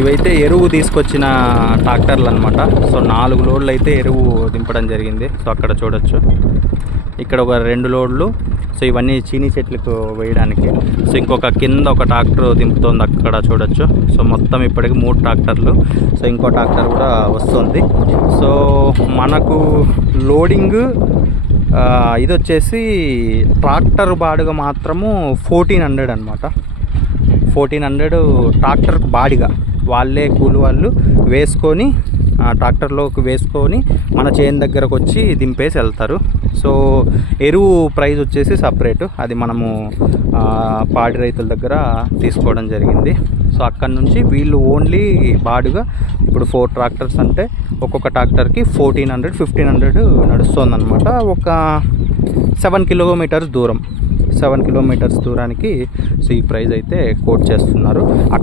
ఇవైతే ఎరువు తీసుకొచ్చిన ట్రాక్టర్లు అనమాట. సో 4 లోడ్లు అయితే ఎరువు దింపడం జరిగింది. సో అక్కడ చూడొచ్చు. ఇక్కడ ఒక 2 లోడ్లు. సో ఇవన్నీ చీనీ చెట్లకు వేయడానికి. సో ఇంకొక కింద ఒక ట్రాక్టర్ దింపుతోంది, అక్కడ చూడొచ్చు. సో మొత్తం ఇప్పటికి 3 ట్రాక్టర్లు. సో ఇంకో ట్రాక్టర్ కూడా వస్తుంది. సో మనకు లోడింగ్ ఇది వచ్చేసి ట్రాక్టర్ బాడుగ మాత్రము 1400 అనమాట. 1400 ట్రాక్టర్కి బాడిగా వాళ్ళే కూలి వాళ్ళు వేసుకొని ట్రాక్టర్లోకి వేసుకొని మన చేను దగ్గరకు వచ్చి దింపేసి వెళ్తారు. సో ఎరువు ప్రైస్ వచ్చేసి సపరేటు, అది మనము పాడి రైతుల దగ్గర తీసుకోవడం జరిగింది. సో అక్కడి నుంచి వీళ్ళు ఓన్లీ బాడుగా ఇప్పుడు 4 ట్రాక్టర్స్ అంటే ఒక్కొక్క ట్రాక్టర్కి 1400 1500 నడుస్తుంది అనమాట. ఒక 7 కిలోమీటర్స్ దూరం, 7 కిలోమీటర్స్ దూరానికి. సో ఈ ప్రైస్ అయితే కోట్ చేస్తున్నారు. అక్కడ